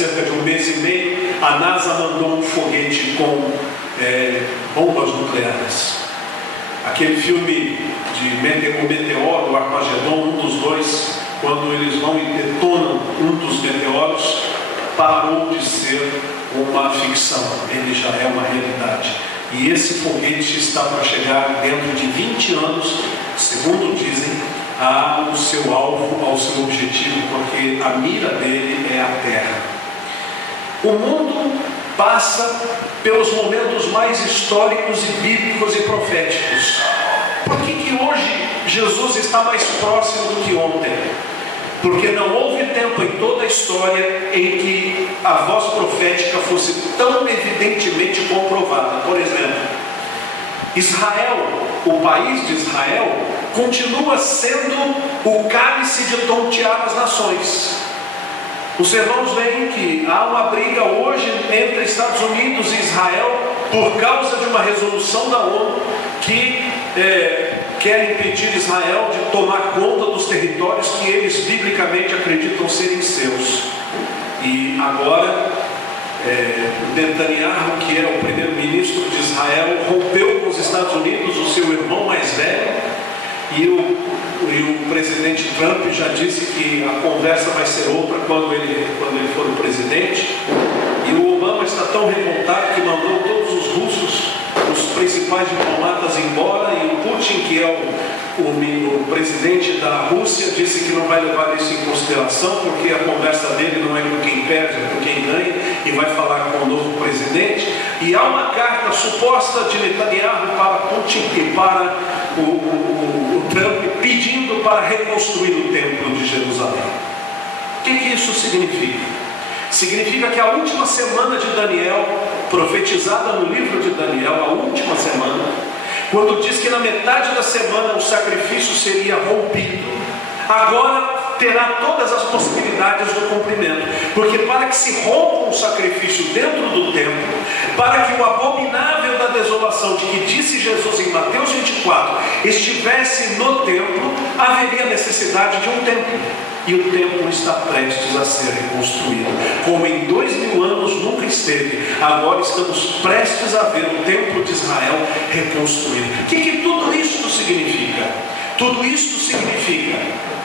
cerca de um mês e meio, a NASA mandou um foguete com bombas nucleares. Aquele filme de o Meteoro, o Armagedon, um dos dois, quando eles vão e detonam um dos meteoros, parou de ser uma ficção, ele já é uma realidade. E esse foguete está para chegar dentro de 20 anos, segundo dizem, ao seu alvo, ao seu objetivo, porque a mira dele é a Terra. O mundo passa pelos momentos mais históricos e bíblicos e proféticos. Por que hoje Jesus está mais próximo do que ontem? Porque não houve tempo em toda a história em que a voz profética fosse tão evidentemente comprovada. Por exemplo, Israel, o país de Israel, continua sendo o cálice de tontear as nações. Os irmãos veem que há uma briga hoje entre Estados Unidos e Israel por causa de uma resolução da ONU que quer impedir Israel de tomar conta dos territórios que eles biblicamente acreditam serem seus. E agora Netanyahu, que é o primeiro-ministro de Israel, rompeu com os Estados Unidos, o seu irmão mais velho, e o presidente Trump já disse que a conversa vai ser outra quando ele for o presidente. E o Obama está tão revoltado que mandou todos os russos, os principais diplomatas, embora, e o Putin, que é o presidente da Rússia, disse que não vai levar isso em consideração, porque a conversa dele não é com quem perde, é com quem ganha, e vai falar com o novo presidente. E há uma carta suposta de Netanyahu para Putin e para o Trump, pedindo para reconstruir o templo de Jerusalém. O que isso significa? Significa que a última semana de Daniel, profetizada no livro de Daniel, a última semana, quando diz que na metade da semana o sacrifício seria rompido, agora terá todas as possibilidades do cumprimento. Porque para que se rompa um sacrifício dentro do templo, para que o abominável da desolação, de que disse Jesus em Mateus 24, estivesse no templo, haveria necessidade de um templo. E o templo está prestes a ser reconstruído, como em 2000 anos nunca esteve. Agora estamos prestes a ver o templo de Israel reconstruído. O que tudo isso significa? Tudo isso significa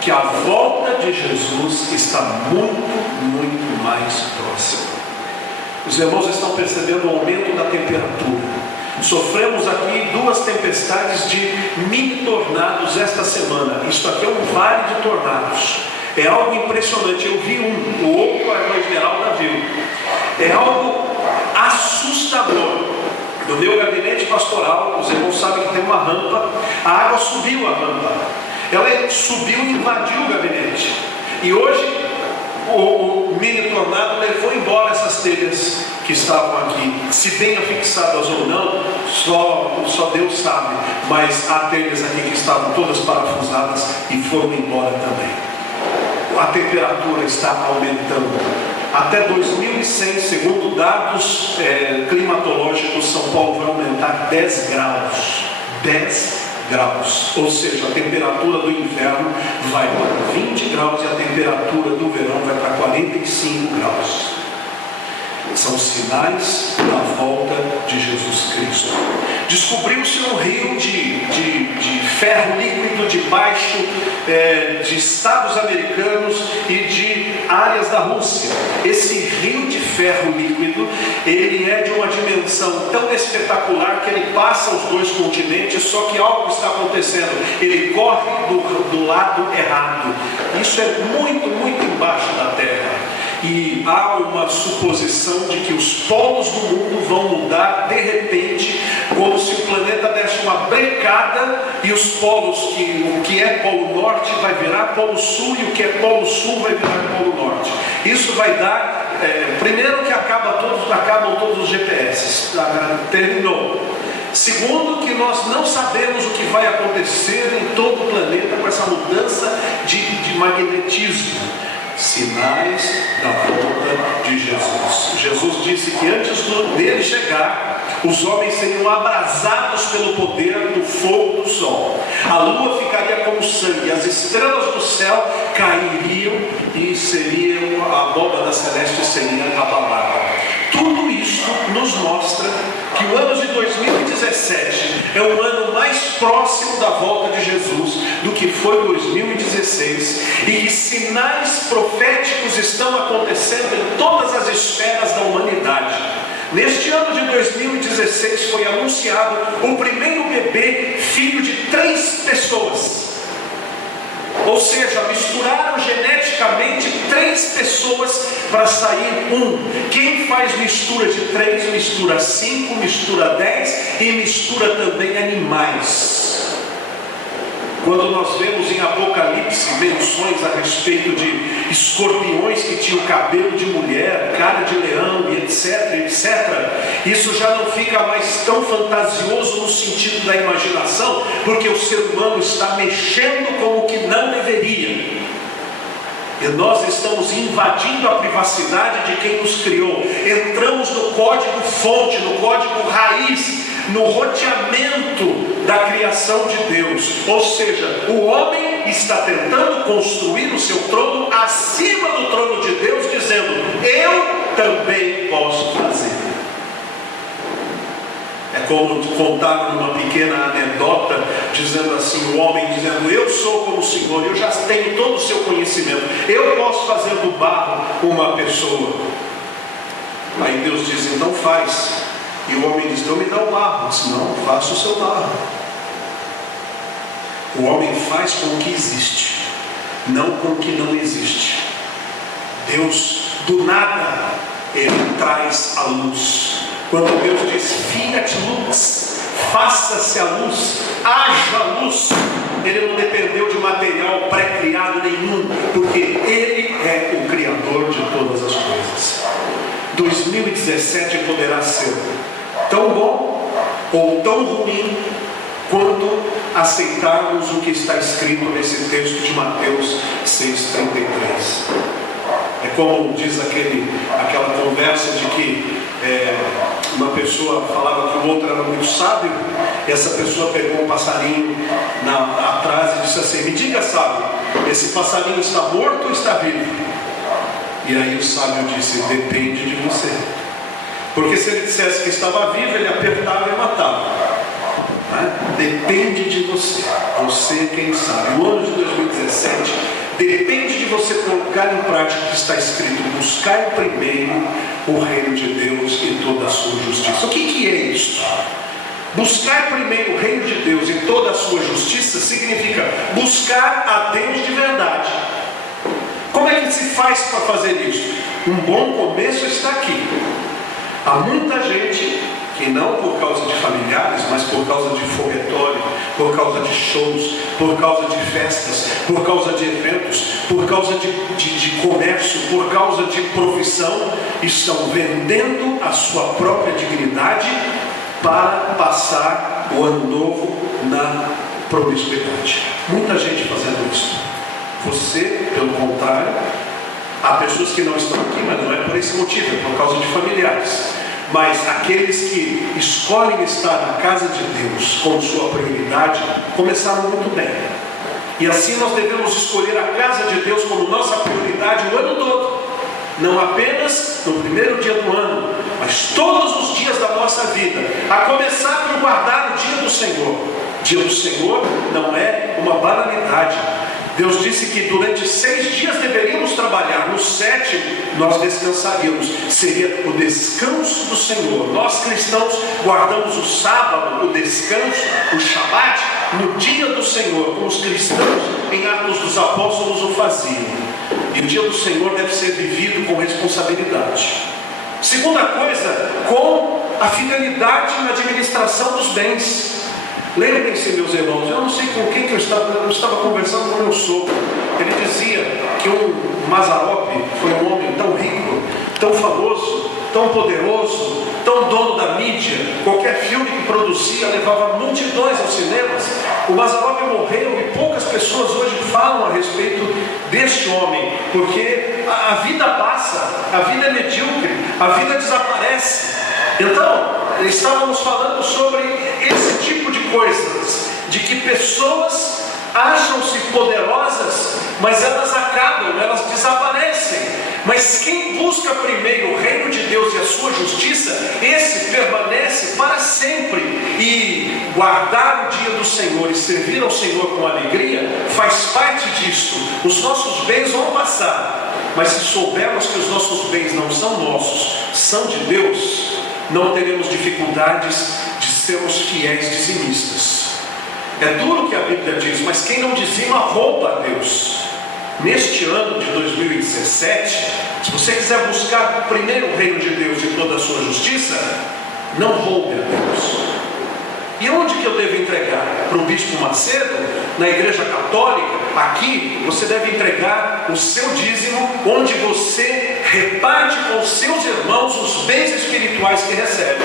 que a volta de Jesus está muito mais próxima. Os irmãos estão percebendo o aumento da temperatura. Sofremos aqui 2 tempestades de mini tornados esta semana. Isto aqui é um vale de tornados. É algo impressionante. Eu vi o outro, a irmã Esmeralda viu. É algo assustador. No meu gabinete pastoral, os irmãos sabem que tem uma rampa. A água subiu a rampa. Ela subiu e invadiu o gabinete. E hoje o mini tornado levou embora essas telhas que estavam aqui. Se bem afixadas ou não, só Deus sabe. Mas há telhas aqui que estavam todas parafusadas e foram embora também. A temperatura está aumentando. Até 2100, segundo dados climatológicos, São Paulo vai aumentar 10 graus. 10 graus. Ou seja, a temperatura do inverno vai para 20 graus e a temperatura do verão vai para 45 graus. São sinais da volta de Jesus Cristo. Descobriu-se um rio de ferro líquido debaixo de estados americanos e de áreas da Rússia. Esse rio de ferro líquido, ele é de uma dimensão tão espetacular que ele passa os 2 continentes, só que algo está acontecendo. Ele corre do lado errado. Isso é muito embaixo da Terra. E há uma suposição de que os polos do mundo vão mudar de repente, como se o planeta desse uma brecada e os polos, o que é polo norte vai virar polo sul e o que é polo sul vai virar polo norte. Isso vai dar, primeiro que acabam todos os GPS, terminou. Segundo, que nós não sabemos o que vai acontecer em todo o planeta com essa mudança de magnetismo. Sinais da volta de Jesus. Jesus disse que antes dele chegar, os homens seriam abrasados pelo poder do fogo do sol. A lua ficaria como sangue, as estrelas do céu cairiam e a abóbada celeste seria abalada. Tudo isso nos mostra que o ano de 2017 é o ano mais próximo da volta de Jesus do que foi 2016, e que sinais proféticos estão acontecendo em todas as esferas da humanidade. Neste ano de 2016 foi anunciado o primeiro bebê filho de 3 pessoas. Ou seja, misturaram geneticamente 3 pessoas para sair um. Quem faz mistura de 3, mistura 5, mistura 10 e mistura também animais. Quando nós vemos em Apocalipse menções a respeito de escorpiões que tinham cabelo de mulher, cara de leão e etc, isso já não fica mais tão fantasioso no sentido da imaginação, porque o ser humano está mexendo com o que não deveria. E nós estamos invadindo a privacidade de quem nos criou. Entramos no código fonte, no código raiz, no roteamento da criação de Deus. Ou seja, o homem está tentando construir o seu trono acima do trono de Deus, dizendo: eu também posso fazer. É como contaram numa pequena anedota, dizendo assim, o homem dizendo: eu sou como o Senhor, eu já tenho todo o seu conhecimento, eu posso fazer do barro uma pessoa. Aí Deus diz: então faz. E o homem diz: então me dá o barro. Diz: não, faça o seu barro. O homem faz com o que existe, não com o que não existe. Deus, do nada, Ele traz a luz. Quando Deus diz: fiat lux, faça-se a luz, haja luz, Ele não dependeu de material pré-criado nenhum, porque Ele é o Criador de todas as coisas. 2017 poderá ser tão bom ou tão ruim quando aceitarmos o que está escrito nesse texto de Mateus 6,33. É como diz aquela conversa de que uma pessoa falava que o outro era muito sábio, e essa pessoa pegou um passarinho atrás e disse assim: me diga, sábio, esse passarinho está morto ou está vivo? E aí o sábio disse: depende de você. Porque se ele dissesse que estava vivo, ele apertava e matava. Depende de você. Você quem sabe. O ano de 2017 depende de você colocar em prática o que está escrito: buscar primeiro o reino de Deus e toda a sua justiça. O que é isso? Buscar primeiro o reino de Deus e toda a sua justiça significa buscar a Deus de verdade. Como é que se faz para fazer isso? Um bom começo está aqui. Há muita gente que não por causa de familiares, mas por causa de foguetório, por causa de shows, por causa de festas, por causa de eventos, por causa de comércio, por causa de profissão, estão vendendo a sua própria dignidade para passar o ano novo na promiscuidade. Muita gente fazendo isso. Você, pelo contrário, há pessoas que não estão aqui, mas não é por esse motivo, é por causa de familiares. Mas aqueles que escolhem estar na casa de Deus como sua prioridade, começaram muito bem. E assim nós devemos escolher a casa de Deus como nossa prioridade o ano todo. Não apenas no primeiro dia do ano, mas todos os dias da nossa vida. A começar por guardar o dia do Senhor. O dia do Senhor não é uma banalidade. Deus disse que durante 6 dias deveríamos trabalhar, no 7º nós descansaríamos, seria o descanso do Senhor. Nós cristãos guardamos o sábado, o descanso, o Shabat, no dia do Senhor, como os cristãos em Atos dos Apóstolos o faziam. E o dia do Senhor deve ser vivido com responsabilidade. Segunda coisa, com a fidelidade na administração dos bens. Lembrem-se, meus irmãos, eu não sei com quem que eu estava conversando com meu sogro. Ele dizia que um Mazzaropi foi um homem tão rico, tão famoso, tão poderoso, tão dono da mídia. Qualquer filme que produzia levava multidões aos cinemas. O Mazzaropi morreu e poucas pessoas hoje falam a respeito deste homem, porque a vida passa, a vida é medíocre, a vida desaparece. Então, estávamos falando sobre esse tipo de coisas, de que pessoas acham-se poderosas, mas elas acabam, elas desaparecem. Mas quem busca primeiro o reino de Deus e a sua justiça, esse permanece para sempre. E guardar o dia do Senhor e servir ao Senhor com alegria faz parte disso. Os nossos bens vão passar, mas se soubermos que os nossos bens não são nossos, são de Deus, não teremos dificuldades de sermos fiéis dizimistas. É duro o que a Bíblia diz, mas quem não dizima rouba a Deus. Neste ano de 2017, se você quiser buscar primeiro o reino de Deus e toda a sua justiça, não roube a Deus. E onde que eu devo entregar? Para o Bispo Macedo? Na Igreja Católica? Aqui você deve entregar o seu dízimo, onde você reparte com os seus irmãos os bens espirituais que recebe,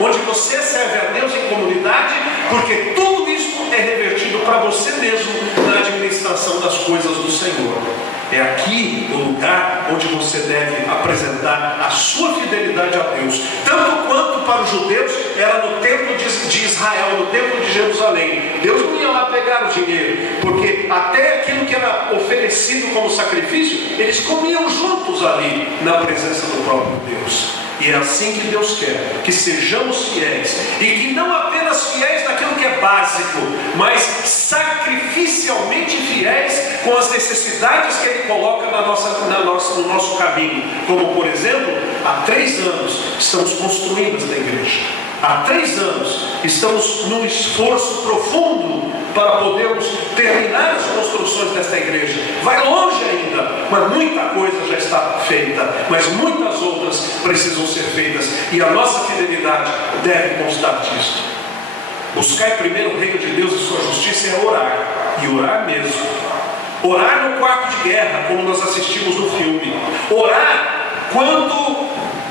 onde você serve a Deus em comunidade, porque tudo isso é revertido para você mesmo na administração das coisas do Senhor. É aqui o lugar onde você deve apresentar a sua fidelidade a Deus, tanto quanto para os judeus era no templo de Israel, no templo de Jerusalém. Deus não ia lá pegar o dinheiro, porque até aquilo que era oferecido como sacrifício, eles comiam juntos ali na presença do próprio Deus. E é assim que Deus quer, que sejamos fiéis, e que não apenas fiéis naquilo que é básico, mas sacrificialmente fiéis com as necessidades que Ele coloca no nosso caminho. Como por exemplo, há 3 anos estamos construindo esta igreja. Há 3 anos estamos num esforço profundo para podermos terminar as construções desta igreja. Vai longe ainda, mas muita coisa já está feita, mas muitas outras precisam ser feitas, e a nossa fidelidade deve constar disso. Buscar primeiro o reino de Deus e sua justiça é orar, e orar mesmo. Orar no quarto de guerra, como nós assistimos no filme. Orar quando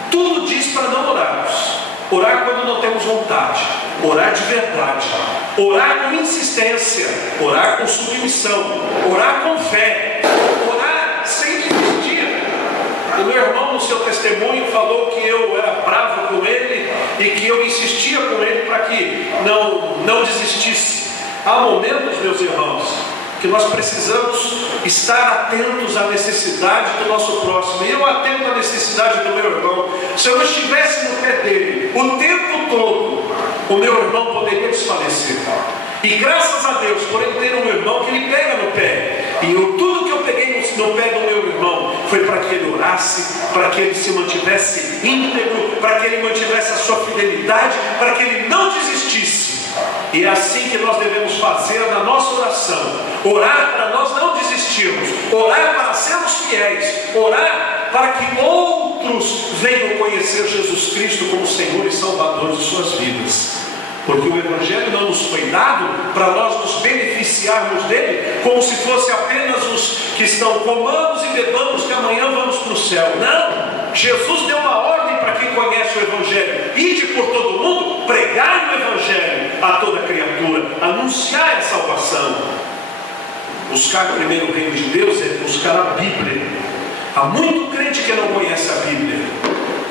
tudo diz para não orarmos. Orar quando não temos vontade. Orar de verdade. Orar com insistência. Orar com submissão. Orar com fé. Orar sem desistir. O meu irmão, no seu testemunho, falou que eu era bravo com ele e que eu insistia com ele para que não desistisse. Há momentos, meus irmãos, que nós precisamos estar atentos à necessidade do nosso próximo. E eu atento à necessidade do meu irmão. Se eu não estivesse no pé dele o tempo todo, o meu irmão poderia desfalecer. E graças a Deus, por ele ter um irmão que ele pega no pé. E tudo que eu peguei no pé do meu irmão foi para que ele orasse, para que ele se mantivesse íntegro, para que ele mantivesse a sua fidelidade, para que ele não desistisse. E é assim que nós devemos fazer na nossa oração. Orar para nós não desistirmos. Orar para sermos fiéis. Orar para que outros venham conhecer Jesus Cristo como Senhor e Salvador de suas vidas. Porque o Evangelho não nos foi dado para nós nos beneficiarmos dele como se fosse apenas os que estão comamos e bebamos que amanhã vamos para o céu. Não! Jesus deu uma ordem para quem conhece o Evangelho: ide por todo mundo, pregai o Evangelho a toda criatura, anunciar a salvação. Buscar primeiro o reino de Deus é buscar a Bíblia. Há muito crente que não conhece a Bíblia.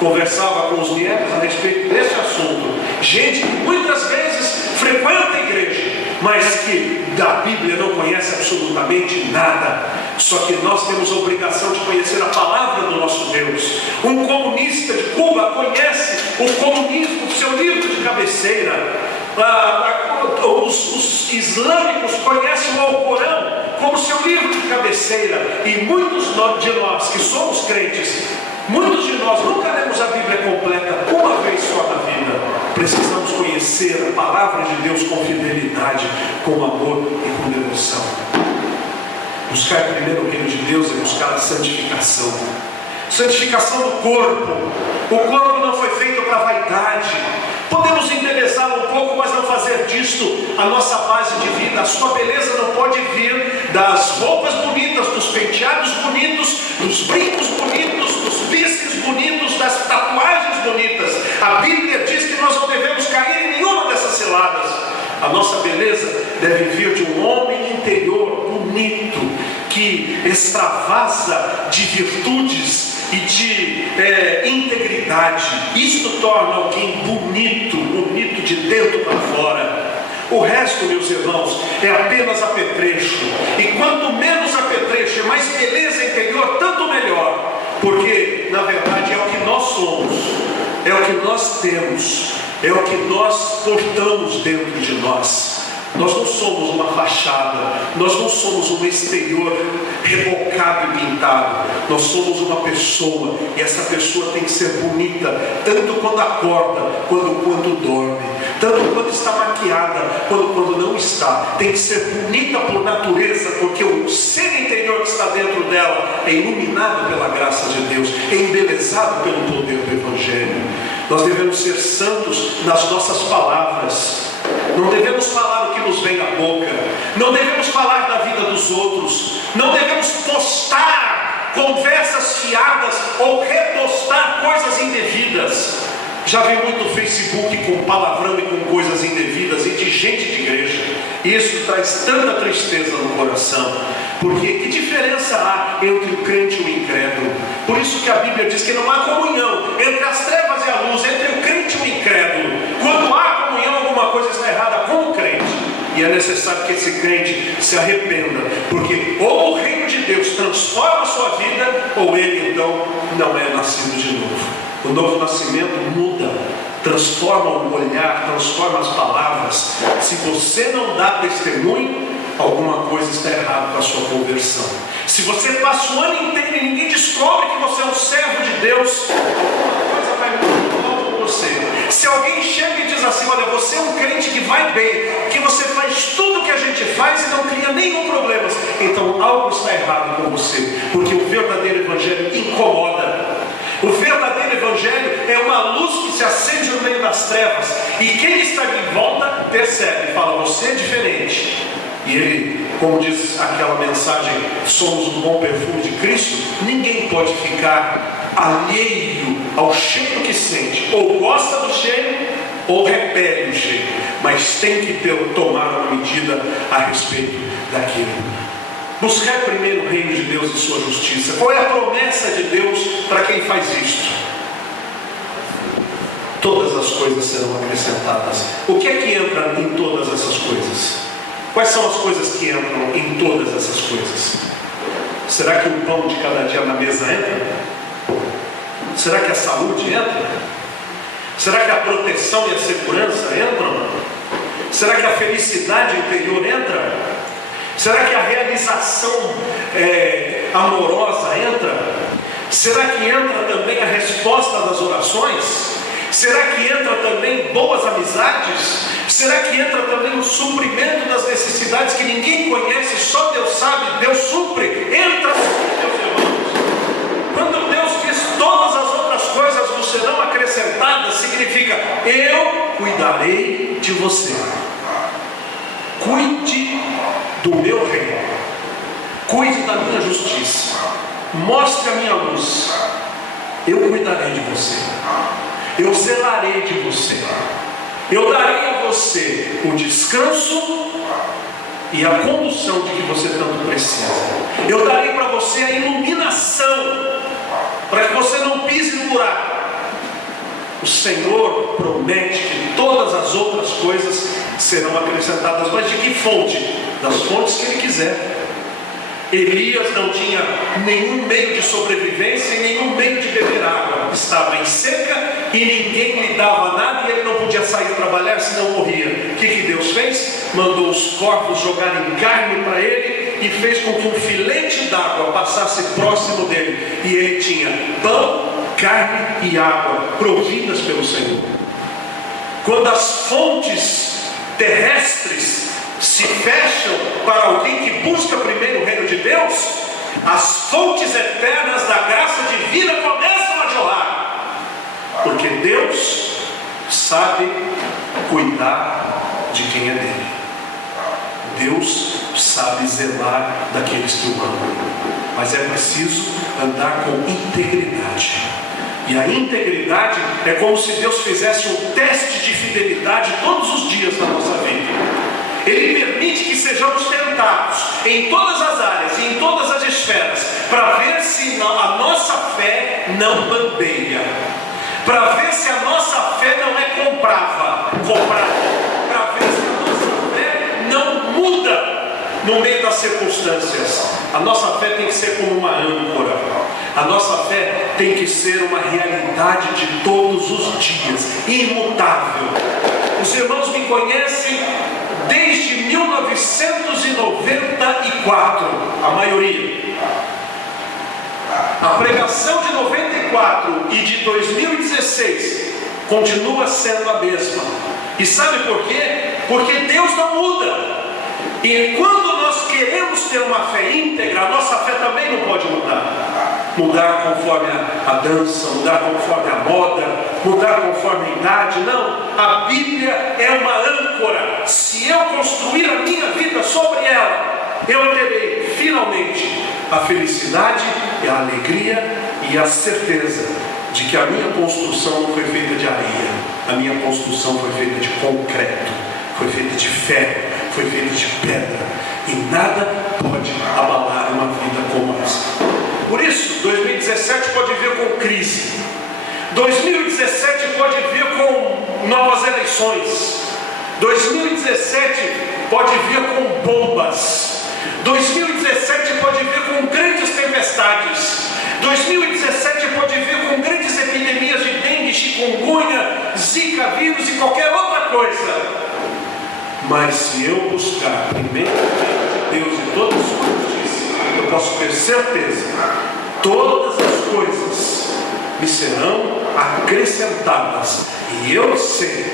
Conversava com os netos a respeito desse assunto. Gente que muitas vezes frequenta a igreja, mas que da Bíblia não conhece absolutamente nada. Só que nós temos a obrigação de conhecer a palavra do nosso Deus. Um comunista de Cuba conhece o comunismo, seu livro de cabeceira. Os islâmicos conhecem o Alcorão como seu livro de cabeceira. E muitos de nós que somos crentes, muitos de nós nunca lemos a Bíblia completa uma vez só na vida. Precisamos conhecer a palavra de Deus com fidelidade, com amor e com devoção. Buscar primeiro o reino de Deus é buscar a santificação. Santificação do corpo. O corpo não foi feito para vaidade. Podemos embelezá-lo um pouco, mas não fazer disto a nossa base de vida. A sua beleza não pode vir das roupas bonitas, dos penteados bonitos, dos brincos bonitos, dos piercings bonitos, das tatuagens bonitas. A Bíblia diz que nós não devemos cair em nenhuma dessas ciladas. A nossa beleza deve vir de um homem interior bonito, que extravasa de virtudes e de integridade. Isto torna alguém bonito, bonito de dentro para fora. O resto, meus irmãos, é apenas apetrecho. E quanto menos apetrecho e mais beleza interior, tanto melhor. Porque, na verdade, é o que nós somos, é o que nós temos, é o que nós portamos dentro de nós. Nós não somos uma fachada, nós não somos um exterior rebocado e pintado. Nós somos uma pessoa, e essa pessoa tem que ser bonita, tanto quando acorda, quando dorme, tanto quando está maquiada, quando não está. Tem que ser bonita por natureza, porque o ser interior que está dentro dela é iluminado pela graça de Deus, é embelezado pelo poder do Evangelho. Nós devemos ser santos nas nossas palavras. Não devemos falar o que nos vem à boca, não devemos falar da vida dos outros, não devemos postar conversas fiadas ou repostar coisas indevidas. Já vi muito no Facebook com palavrão e com coisas indevidas e de gente de igreja. Isso traz tanta tristeza no coração. Porque que diferença há entre o crente e o incrédulo? Por isso que a Bíblia diz que não há comunhão entre as trevas e a luz, entre o crente e o incrédulo. Quando há comunhão, alguma coisa está errada com o crente. E é necessário que esse crente se arrependa, porque ou o reino de Deus transforma a sua vida, ou ele então não é nascido de novo. O novo nascimento muda, transforma o olhar, transforma as palavras. Se você não dá testemunho, alguma coisa está errada com a sua conversão. Se você passa o ano inteiro e ninguém descobre que você é um servo de Deus, alguma coisa vai muito mal com você. Se alguém chega e diz assim: olha, você é um crente que vai bem, que você faz tudo o que a gente faz e não cria nenhum problema, então algo está errado com você, porque o verdadeiro evangelho incomoda. O verdadeiro evangelho é uma luz que se acende no meio das trevas, e quem está de volta percebe, fala: você é diferente. E ele, como diz aquela mensagem, somos um bom perfume de Cristo. Ninguém pode ficar alheio ao cheiro que sente, ou gosta do cheiro ou repele o cheiro, mas tem que tomar uma medida a respeito daquilo. Buscar primeiro o reino de Deus e sua justiça. Qual é a promessa de Deus para quem faz isto? Todas as coisas serão acrescentadas. O que é que entra em todas essas coisas? Quais são as coisas que entram em todas essas coisas? Será que o pão de cada dia na mesa entra? Será que a saúde entra? Será que a proteção e a segurança entram? Será que a felicidade interior entra? Será que a realização amorosa entra? Será que entra também a resposta das orações? Será que entra também boas amizades? Será que entra também o suprimento das necessidades que ninguém conhece, só Deus sabe, Deus supre? Entra, meus irmãos. Quando Deus diz todas as outras coisas vos serão acrescentadas, significa: eu cuidarei de você. Cuide do meu reino, cuide da minha justiça, mostre a minha luz. Eu cuidarei de você, eu zelarei de você, eu darei a você o descanso e a condução de que você tanto precisa. Eu darei para você a iluminação, para que você não pise no buraco. O Senhor promete que todas as outras coisas serão acrescentadas. Mas de que fonte? Das fontes que Ele quiser. Elias não tinha nenhum meio de sobrevivência e nenhum meio de beber água. Estava em seca e ninguém lhe dava nada, e ele não podia sair trabalhar, senão morria. O que Deus fez? Mandou os corvos jogarem carne para ele e fez com que um filete d'água passasse próximo dele. E ele tinha pão, carne e água providas pelo Senhor. Quando as fontes terrestres se fecham para alguém que busca primeiro o reino de Deus, as fontes eternas da graça divina começam a jorrar, porque Deus sabe cuidar de quem é dele. Deus sabe zelar daqueles que o amam, mas é preciso andar com integridade. E a integridade é como se Deus fizesse um teste de fidelidade todos os dias da nossa vida. Ele permite que sejamos tentados em todas as áreas e em todas as esferas, para ver se a nossa fé não bambeia, para ver se a nossa fé não é comprada, para ver se a nossa circunstâncias. A nossa fé tem que ser como uma âncora. A nossa fé tem que ser uma realidade de todos os dias, imutável. Os irmãos me conhecem desde 1994, a maioria. A pregação de 94 e de 2016 continua sendo a mesma. E sabe por quê? Porque Deus não muda. E quando nós queremos ter uma fé íntegra, a nossa fé também não pode mudar. Mudar conforme a dança, mudar conforme a moda, mudar conforme a idade. Não, a Bíblia é uma âncora. Se eu construir a minha vida sobre ela, eu terei finalmente a felicidade, a alegria e a certeza de que a minha construção não foi feita de areia, a minha construção foi feita de concreto, foi feita de ferro, foi feita de pedra, e nada pode abalar uma vida como essa. Por isso, 2017 pode vir com crise, 2017 pode vir com novas eleições, 2017 pode vir com bombas, 2017 pode vir com grandes tempestades, 2017 pode vir com grandes epidemias de dengue, chikungunya, zika vírus e qualquer outra coisa. Mas se eu buscar primeiramente Deus e toda a sua justiça, eu posso ter certeza, todas as coisas me serão acrescentadas. E eu sei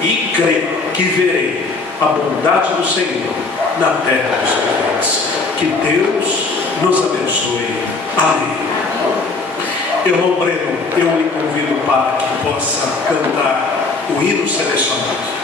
e creio que verei a bondade do Senhor na terra dos viventes. Que Deus nos abençoe. Amém. Irmão Breno, eu lhe convido para que possa cantar o hino selecionado.